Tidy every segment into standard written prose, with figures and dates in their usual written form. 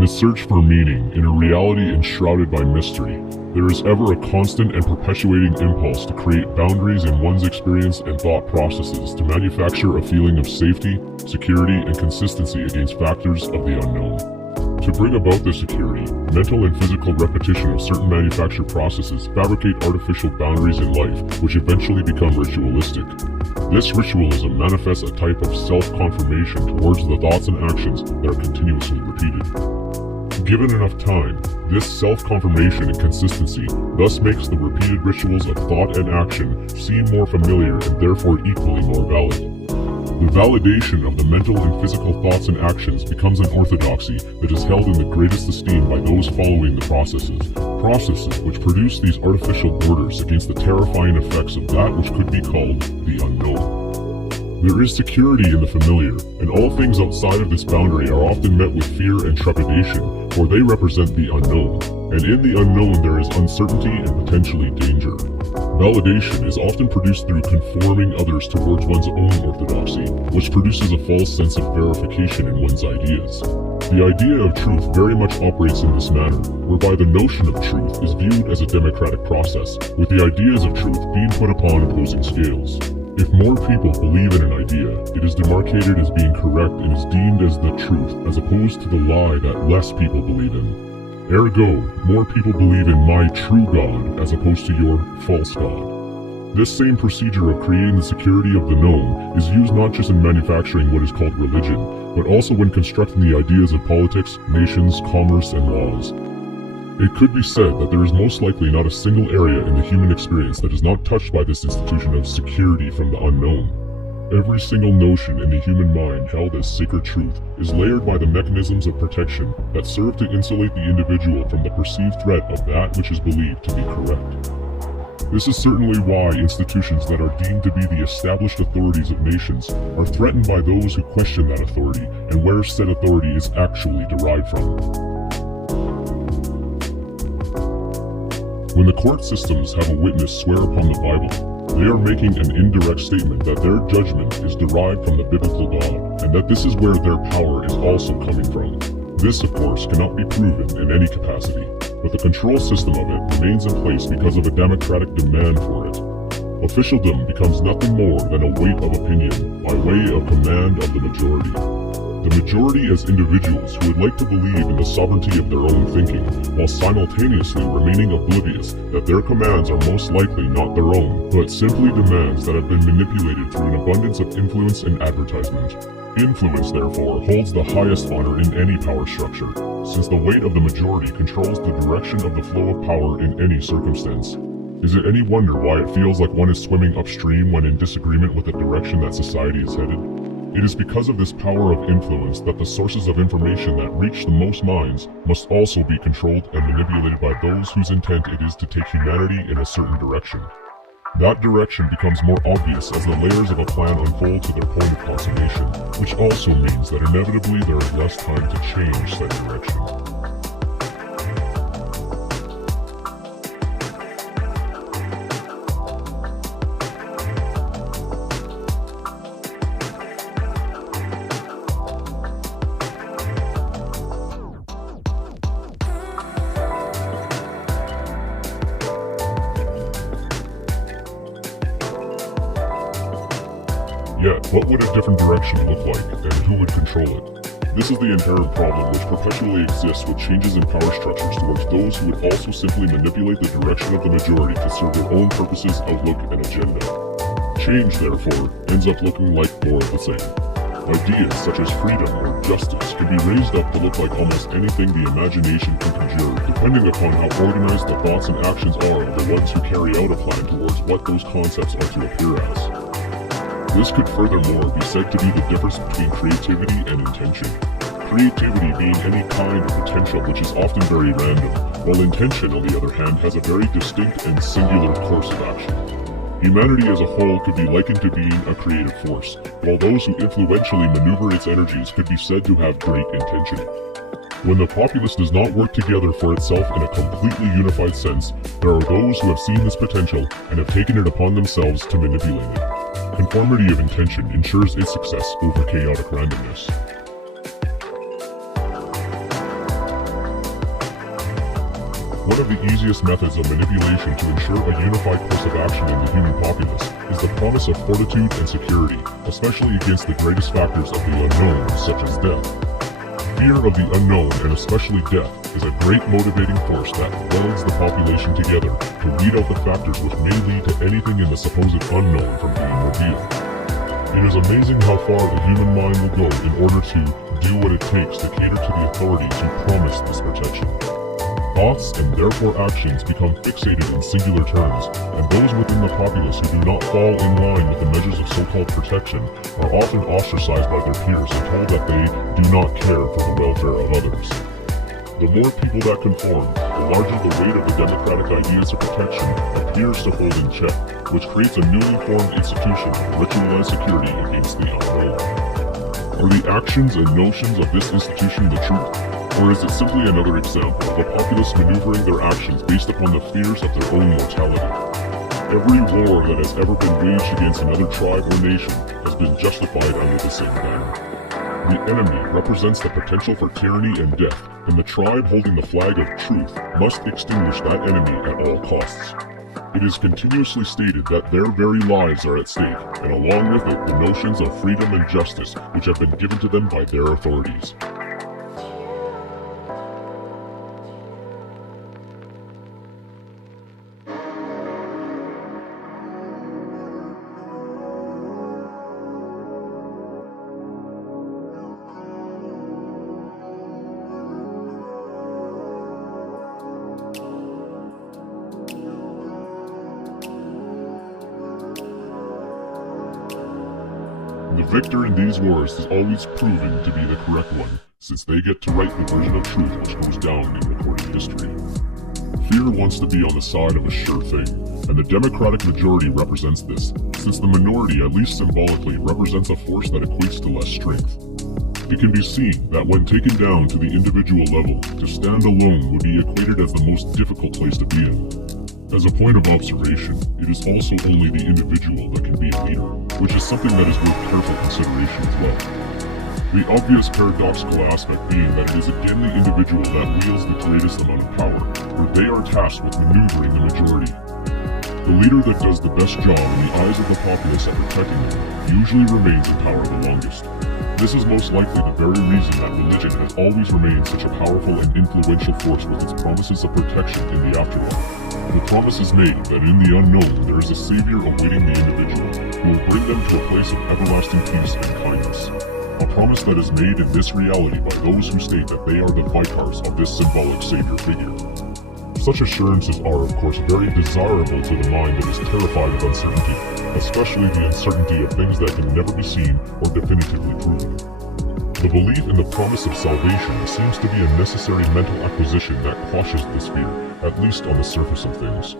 In the search for meaning in a reality enshrouded by mystery, there is ever a constant and perpetuating impulse to create boundaries in one's experience and thought processes to manufacture a feeling of safety, security, and consistency against factors of the unknown. To bring about this security, mental and physical repetition of certain manufactured processes fabricate artificial boundaries in life, which eventually become ritualistic. This ritualism manifests a type of self-confirmation towards the thoughts and actions that are continuously repeated. Given enough time, this self-confirmation and consistency thus makes the repeated rituals of thought and action seem more familiar and therefore equally more valuable. The validation of the mental and physical thoughts and actions becomes an orthodoxy that is held in the greatest esteem by those following the processes which produce these artificial borders against the terrifying effects of that which could be called the unknown. There is security in the familiar, and all things outside of this boundary are often met with fear and trepidation, for they represent the unknown, and in the unknown there is uncertainty and potentially danger. Validation is often produced through conforming others towards one's own orthodoxy, which produces a false sense of verification in one's ideas. The idea of truth very much operates in this manner, whereby the notion of truth is viewed as a democratic process, with the ideas of truth being put upon opposing scales. If more people believe in an idea, it is demarcated as being correct and is deemed as the truth, as opposed to the lie that less people believe in. Ergo, more people believe in my true God as opposed to your false God. This same procedure of creating the security of the known is used not just in manufacturing what is called religion, but also when constructing the ideas of politics, nations, commerce, and laws. It could be said that there is most likely not a single area in the human experience that is not touched by this institution of security from the unknown. Every single notion in the human mind held as sacred truth is layered by the mechanisms of protection that serve to insulate the individual from the perceived threat of that which is believed to be correct. This is certainly why institutions that are deemed to be the established authorities of nations are threatened by those who question that authority and where said authority is actually derived from. When the court systems have a witness swear upon the Bible, they are making an indirect statement that their judgment is derived from the biblical God, and that this is where their power is also coming from. This, of course, cannot be proven in any capacity, but the control system of it remains in place because of a democratic demand for it. Officialdom becomes nothing more than a weight of opinion by way of command of the majority. The majority as individuals who would like to believe in the sovereignty of their own thinking, while simultaneously remaining oblivious that their commands are most likely not their own, but simply demands that have been manipulated through an abundance of influence and advertisement. Influence, therefore, holds the highest honor in any power structure, since the weight of the majority controls the direction of the flow of power in any circumstance. Is it any wonder why it feels like one is swimming upstream when in disagreement with the direction that society is headed? It is because of this power of influence that the sources of information that reach the most minds must also be controlled and manipulated by those whose intent it is to take humanity in a certain direction. That direction becomes more obvious as the layers of a plan unfold to their point of consummation, which also means that inevitably there is less time to change said direction. Yet, what would a different direction look like, and who would control it? This is the inherent problem which perpetually exists with changes in power structures towards those who would also simply manipulate the direction of the majority to serve their own purposes, outlook, and agenda. Change, therefore, ends up looking like more of the same. Ideas such as freedom or justice can be raised up to look like almost anything the imagination can conjure, depending upon how organized the thoughts and actions are of the ones who carry out a plan towards what those concepts are to appear as. This could furthermore be said to be the difference between creativity and intention. Creativity being any kind of potential which is often very random, while intention, on the other hand, has a very distinct and singular course of action. Humanity as a whole could be likened to being a creative force, while those who influentially maneuver its energies could be said to have great intention. When the populace does not work together for itself in a completely unified sense, there are those who have seen this potential and have taken it upon themselves to manipulate it. Conformity of intention ensures its success over chaotic randomness. One of the easiest methods of manipulation to ensure a unified course of action in the human populace is the promise of fortitude and security, especially against the greatest factors of the unknown, such as death. Fear of the unknown, and especially death, is a great motivating force that welds the population together to weed out the factors which may lead to anything in the supposed unknown from being revealed. It is amazing how far the human mind will go in order to do what it takes to cater to the authority to promise this protection. Thoughts and therefore actions become fixated in singular terms, and those within the populace who do not fall in line with the measures of so-called protection are often ostracized by their peers and told that they do not care for the welfare of others. The more people that conform, the larger the weight of the democratic ideas of protection appears to hold in check, which creates a newly formed institution of ritualized security against the unknown. Are the actions and notions of this institution the truth? Or is it simply another example of the populace maneuvering their actions based upon the fears of their own mortality? Every war that has ever been waged against another tribe or nation has been justified under the same banner. The enemy represents the potential for tyranny and death, and the tribe holding the flag of truth must extinguish that enemy at all costs. It is continuously stated that their very lives are at stake, and along with it the notions of freedom and justice which have been given to them by their authorities. The victor in these wars is always proving to be the correct one, since they get to write the version of truth which goes down in recorded history. Fear wants to be on the side of a sure thing, and the democratic majority represents this, since the minority, at least symbolically, represents a force that equates to less strength. It can be seen that when taken down to the individual level, to stand alone would be equated as the most difficult place to be in. As a point of observation, it is also only the individual that can be a leader, which is something that is worth careful consideration as well. The obvious paradoxical aspect being that it is again the individual that wields the greatest amount of power, for they are tasked with maneuvering the majority. The leader that does the best job in the eyes of the populace at protecting them usually remains in power the longest. This is most likely the very reason that religion has always remained such a powerful and influential force with its promises of protection in the afterlife. The promise is made that in the unknown there is a savior awaiting the individual, who will bring them to a place of everlasting peace and kindness. A promise that is made in this reality by those who state that they are the vicars of this symbolic savior figure. Such assurances are, of course, very desirable to the mind that is terrified of uncertainty, especially the uncertainty of things that can never be seen or definitively proven. The belief in the promise of salvation seems to be a necessary mental acquisition that quashes this fear, at least on the surface of things.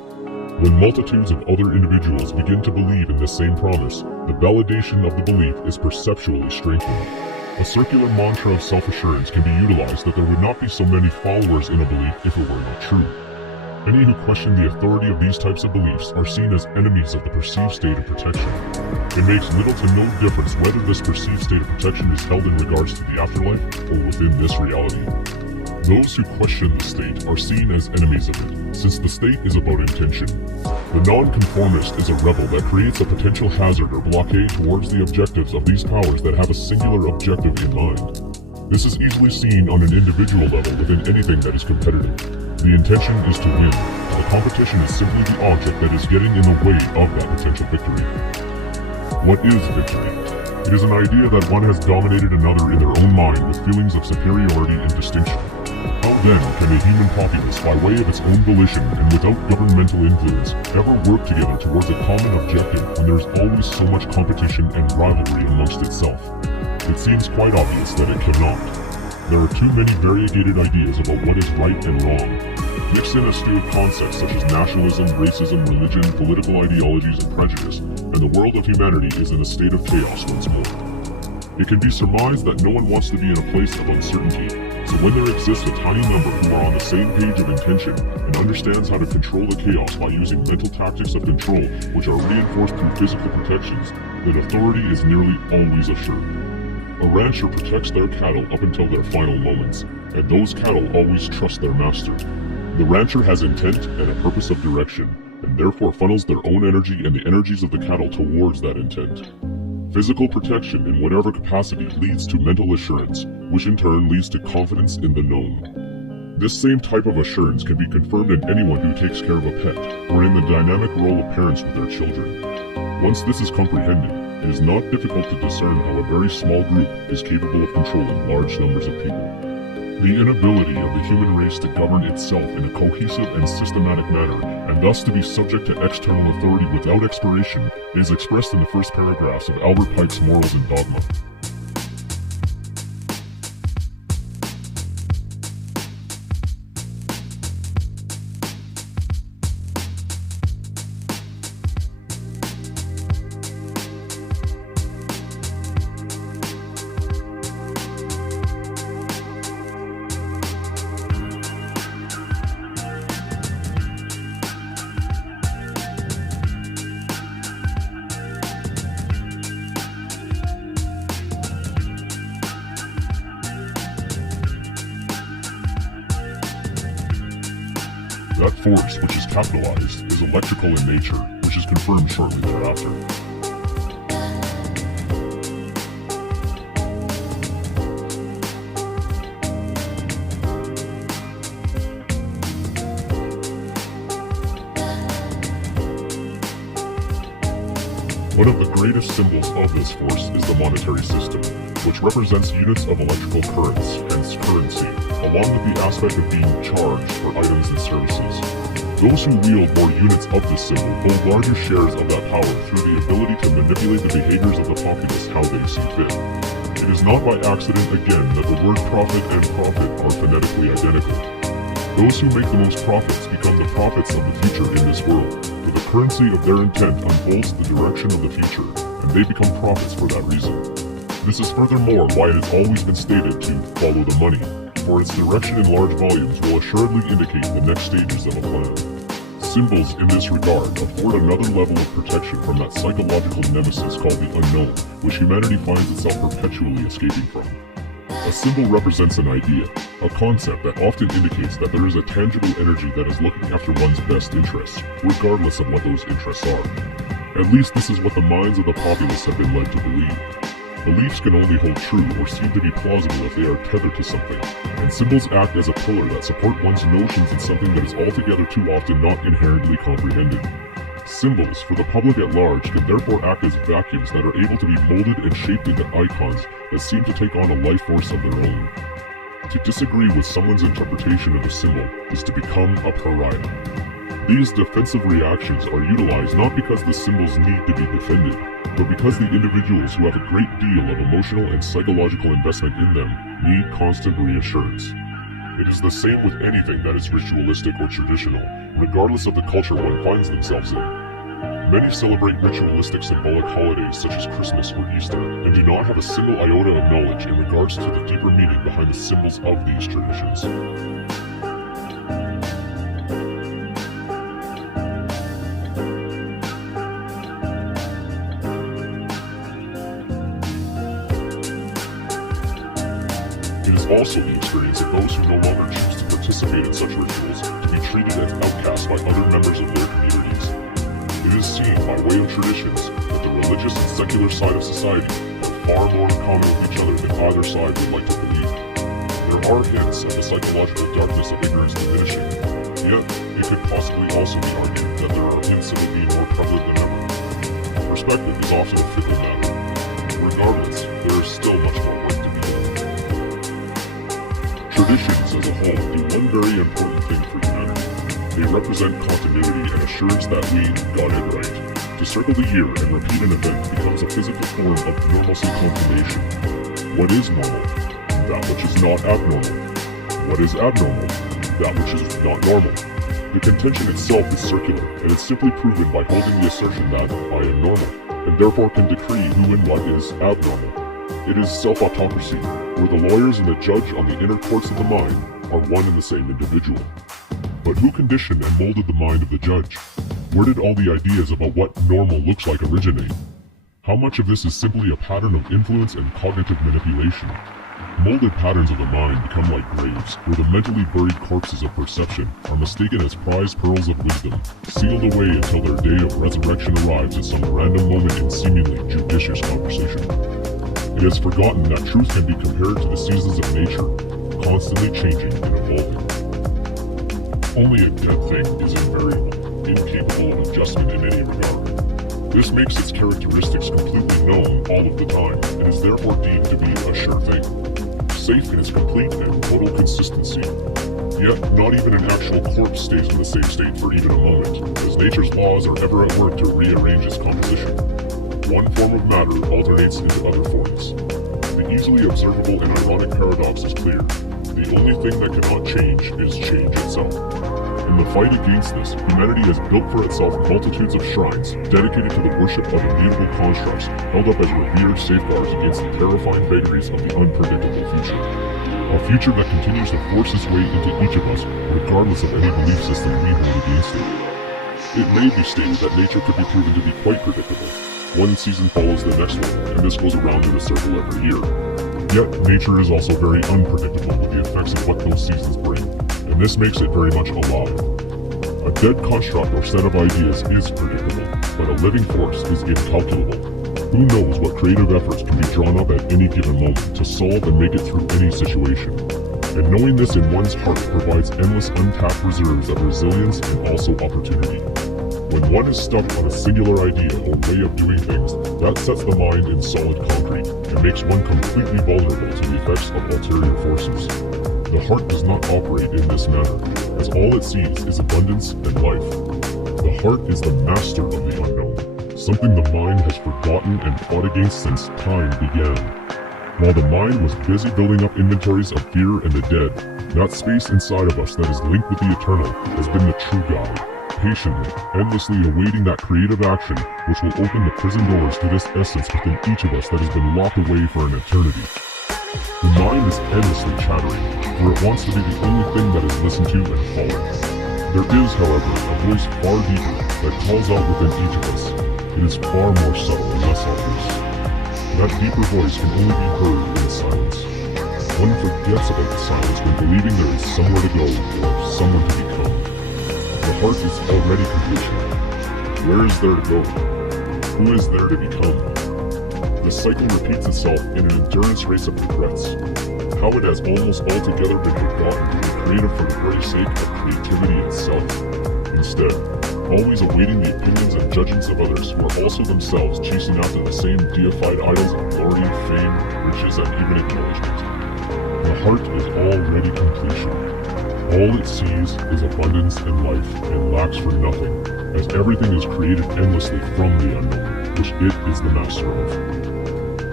When multitudes of other individuals begin to believe in this same promise, the validation of the belief is perceptually strengthened. A circular mantra of self-assurance can be utilized that there would not be so many followers in a belief if it were not true. Any who question the authority of these types of beliefs are seen as enemies of the perceived state of protection. It makes little to no difference whether this perceived state of protection is held in regards to the afterlife or within this reality. Those who question the state are seen as enemies of it, since the state is about intention. The nonconformist is a rebel that creates a potential hazard or blockade towards the objectives of these powers that have a singular objective in mind. This is easily seen on an individual level within anything that is competitive. The intention is to win. The competition is simply the object that is getting in the way of that potential victory. What is victory? It is an idea that one has dominated another in their own mind with feelings of superiority and distinction. How then can a human populace, by way of its own volition and without governmental influence, ever work together towards a common objective when there is always so much competition and rivalry amongst itself? It seems quite obvious that it cannot. There are too many variegated ideas about what is right and wrong. Mix in a stew of concepts such as nationalism, racism, religion, political ideologies, and prejudice, and the world of humanity is in a state of chaos once more. It can be surmised that no one wants to be in a place of uncertainty, so when there exists a tiny number who are on the same page of intention and understands how to control the chaos by using mental tactics of control which are reinforced through physical protections, then authority is nearly always assured. A rancher protects their cattle up until their final moments, and those cattle always trust their master. The rancher has intent and a purpose of direction, and therefore funnels their own energy and the energies of the cattle towards that intent. Physical protection in whatever capacity leads to mental assurance, which in turn leads to confidence in the known. This same type of assurance can be confirmed in anyone who takes care of a pet, or in the dynamic role of parents with their children. Once this is comprehended, it is not difficult to discern how a very small group is capable of controlling large numbers of people. The inability of the human race to govern itself in a cohesive and systematic manner, and thus to be subject to external authority without expiration, is expressed in the first paragraphs of Albert Pike's Morals and Dogma. That force, which is capitalized, is electrical in nature, which is confirmed shortly thereafter. One of the greatest symbols of this force is the monetary system, which represents units of electrical currents, hence currency, along with the aspect of being charged for items and services. Those who wield more units of this symbol hold larger shares of that power through the ability to manipulate the behaviors of the populace how they see fit. It is not by accident, again, that the word profit and profit are phonetically identical. Those who make the most profits become the prophets of the future in this world, for the currency of their intent unfolds the direction of the future, and they become prophets for that reason. This is furthermore why it has always been stated to follow the money, for its direction in large volumes will assuredly indicate the next stages of a plan. Symbols in this regard afford another level of protection from that psychological nemesis called the unknown, which humanity finds itself perpetually escaping from. A symbol represents an idea, a concept that often indicates that there is a tangible energy that is looking after one's best interests, regardless of what those interests are. At least this is what the minds of the populace have been led to believe. Beliefs can only hold true or seem to be plausible if they are tethered to something, and symbols act as a pillar that support one's notions in something that is altogether too often not inherently comprehended. Symbols, for the public at large, can therefore act as vacuums that are able to be molded and shaped into icons that seem to take on a life force of their own. To disagree with someone's interpretation of a symbol is to become a pariah. These defensive reactions are utilized not because the symbols need to be defended, but because the individuals who have a great deal of emotional and psychological investment in them need constant reassurance. It is the same with anything that is ritualistic or traditional, regardless of the culture one finds themselves in. Many celebrate ritualistic symbolic holidays such as Christmas or Easter, and do not have a single iota of knowledge in regards to the deeper meaning behind the symbols of these traditions. It is also the experience of those who no longer choose to participate in such rituals to be treated as outcasts by other members of their communities. It is seen by way of traditions that the religious and secular side of society have far more in common with each other than either side would like to believe. There are hints of the psychological darkness of ignorance diminishing, yet it could possibly also be argued that there are hints of it being more prevalent than ever. Perspective is often a fickle matter. Regardless, there is still much more work to be done. Traditions as a whole do one very important thing for humanity. They represent continuity and assurance that we got it right. To circle the year and repeat an event becomes a physical form of normalcy confirmation. What is normal? That which is not abnormal. What is abnormal? That which is not normal. The contention itself is circular, and it's simply proven by holding the assertion that I am normal, and therefore can decree who and what is abnormal. It is self-autocracy, where the lawyers and the judge on the inner courts of the mind are one and the same individual. But who conditioned and molded the mind of the judge? Where did all the ideas about what normal looks like originate? How much of this is simply a pattern of influence and cognitive manipulation? Molded patterns of the mind become like graves, where the mentally buried corpses of perception are mistaken as prized pearls of wisdom, sealed away until their day of resurrection arrives at some random moment in seemingly judicious conversation. It has forgotten that truth can be compared to the seasons of nature, constantly changing and evolving. Only a dead thing is invariable, incapable of adjustment in any regard. This makes its characteristics completely known all of the time, and is therefore deemed to be a sure thing, safe in its complete and total consistency. Yet, not even an actual corpse stays in the same state for even a moment, as nature's laws are ever at work to rearrange its composition. One form of matter alternates into other forms. The easily observable and ironic paradox is clear. The only thing that cannot change is change itself. In the fight against this, humanity has built for itself multitudes of shrines dedicated to the worship of immutable constructs, held up as revered safeguards against the terrifying vagaries of the unpredictable future. A future that continues to force its way into each of us, regardless of any belief system we hold against it. It may be stated that nature could be proven to be quite predictable. One season follows the next one, and this goes around in a circle every year. Yet, nature is also very unpredictable with the effects of what those seasons bring, and this makes it very much alive. A dead construct or set of ideas is predictable, but a living force is incalculable. Who knows what creative efforts can be drawn up at any given moment to solve and make it through any situation. And knowing this in one's heart provides endless untapped reserves of resilience and also opportunity. When one is stuck on a singular idea or way of doing things, that sets the mind in solid concrete and makes one completely vulnerable to the effects of ulterior forces. The heart does not operate in this manner, as all it sees is abundance and life. The heart is the master of the unknown, something the mind has forgotten and fought against since time began. While the mind was busy building up inventories of fear and the dead, that space inside of us that is linked with the eternal has been the true guide, patiently, endlessly awaiting that creative action which will open the prison doors to this essence within each of us that has been locked away for an eternity. The mind is endlessly chattering, for it wants to be the only thing that is listened to and followed. There is, however, a voice far deeper that calls out within each of us. It is far more subtle and less obvious. That deeper voice can only be heard in the silence. One forgets about the silence when believing there is somewhere to go or someone to become. The heart is already completion. Where is there to go? Who is there to become? The cycle repeats itself in an endurance race of regrets. How it has almost altogether been forgotten to be creative for the very sake of creativity itself. Instead, always awaiting the opinions and judgments of others who are also themselves chasing after the same deified idols of glory, fame, riches, and even acknowledgement. The heart is already completion. All it sees is abundance and life, and lacks for nothing, as everything is created endlessly from the unknown, which it is the master of.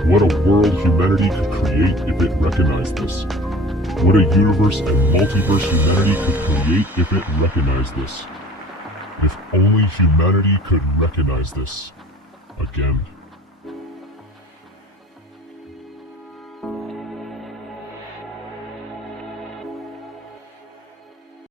What a world humanity could create if it recognized this. What a universe and multiverse humanity could create if it recognized this. If only humanity could recognize this again.